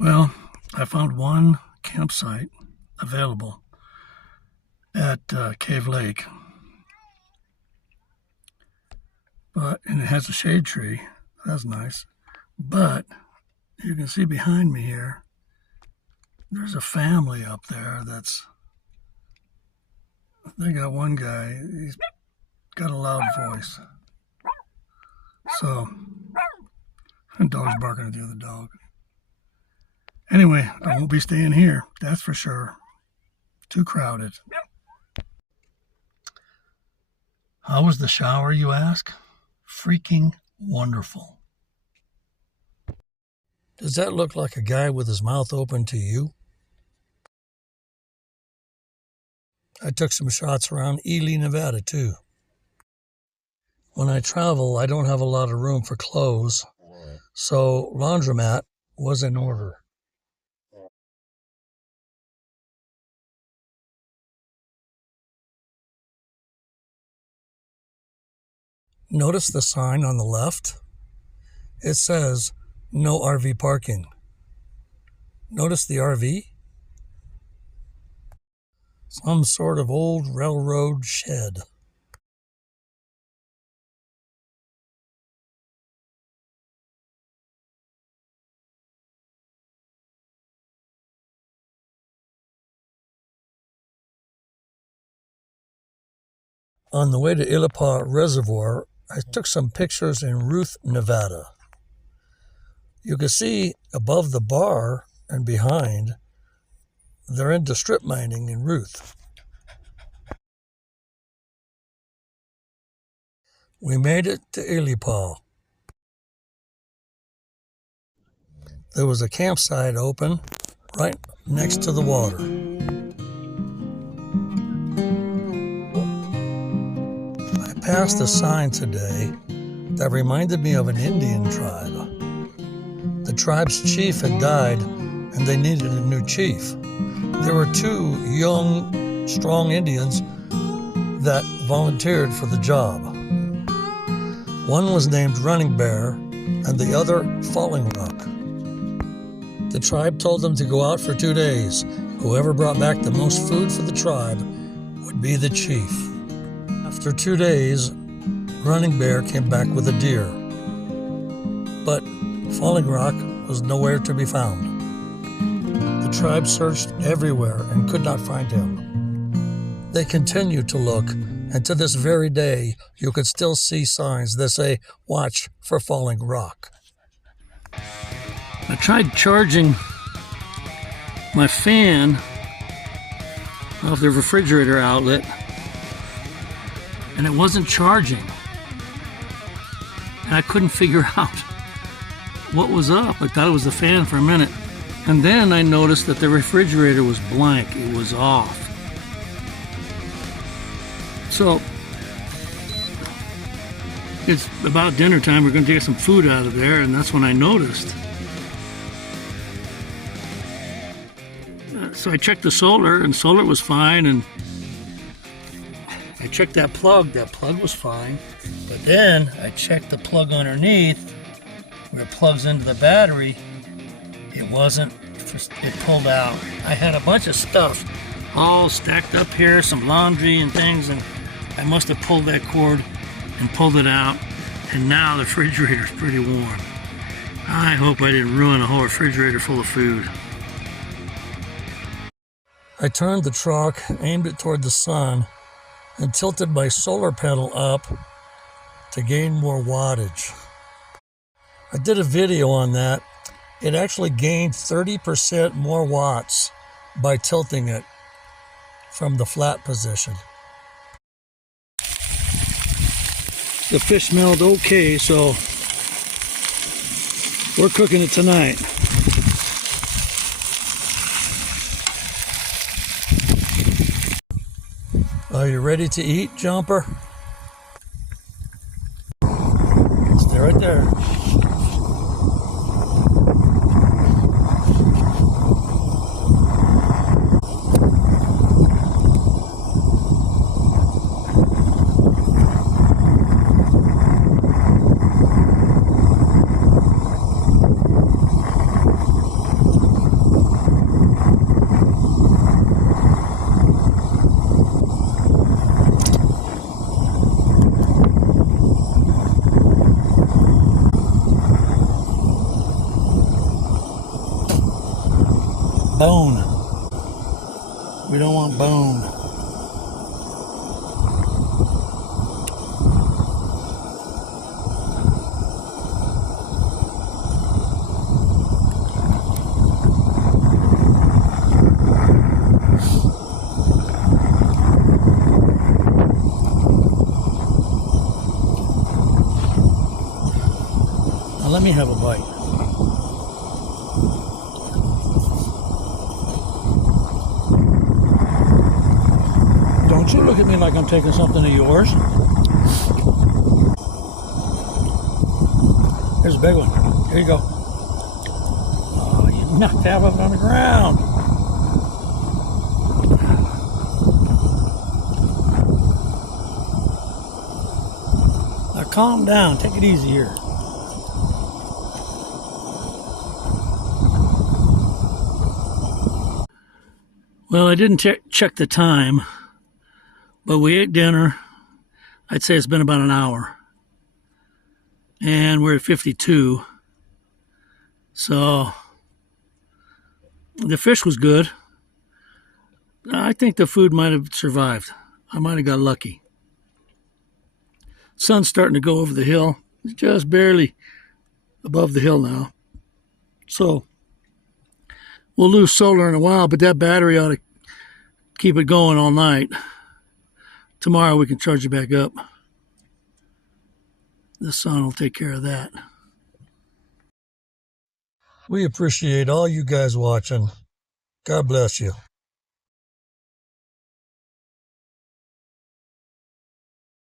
Well, I found one campsite available at Cave Lake, and it has a shade tree. That's nice. But you can see behind me here, there's a family up there they got one guy, he's got a loud voice. So, the dog's barking at the other dog. Anyway, I won't be staying here, that's for sure. Too crowded. How was the shower, you ask? Freaking wonderful. Does that look like a guy with his mouth open to you? I took some shots around Ely, Nevada, too. When I travel, I don't have a lot of room for clothes, so laundromat was in order. Notice the sign on the left? It says, no RV parking. Notice the RV? Some sort of old railroad shed. On the way to Illipah Reservoir, I took some pictures in Ruth, Nevada. You can see above the bar and behind, they're into strip mining in Ruth. We made it to Illipah. There was a campsite open right next to the water. I passed a sign today that reminded me of an Indian tribe. The tribe's chief had died and they needed a new chief. There were two young, strong Indians that volunteered for the job. One was named Running Bear and the other Falling Rock. The tribe told them to go out for 2 days. Whoever brought back the most food for the tribe would be the chief. After 2 days, Running Bear came back with a deer. But Falling Rock was nowhere to be found. The tribe searched everywhere and could not find him. They continued to look, and to this very day, you could still see signs that say, "Watch for Falling Rock." I tried charging my fan off the refrigerator outlet, and it wasn't charging. And I couldn't figure out what was up. I thought it was the fan for a minute. And then I noticed that the refrigerator was blank. It was off. So it's about dinner time. We're going to get some food out of there, and that's when I noticed. So I checked the solar, and solar was fine, and I checked that plug was fine. But then I checked the plug underneath, where it plugs into the battery. It wasn't, it pulled out. I had a bunch of stuff all stacked up here, some laundry and things, and I must have pulled that cord and pulled it out, and now the refrigerator's pretty warm. I hope I didn't ruin a whole refrigerator full of food. I turned the truck, aimed it toward the sun, and tilted my solar panel up to gain more wattage. I did a video on that. It actually gained 30% more watts by tilting it from the flat position. The fish smelled okay, so we're cooking it tonight. Are you ready to eat, Jumper? Stay right there. bone. We don't want bone. Now let me have a bite. Don't you look at me like I'm taking something of yours. Here's a big one. Here you go. Oh, you knocked half of it on the ground. Now calm down. Take it easy here. Well, I didn't check the time, but we ate dinner. I'd say it's been about an hour. And we're at 52. So the fish was good. I think the food might have survived. I might have got lucky. Sun's starting to go over the hill. It's just barely above the hill now. So we'll lose solar in a while, but that battery ought to keep it going all night. Tomorrow we can charge it back up. The sun will take care of that. We appreciate all you guys watching. God bless you.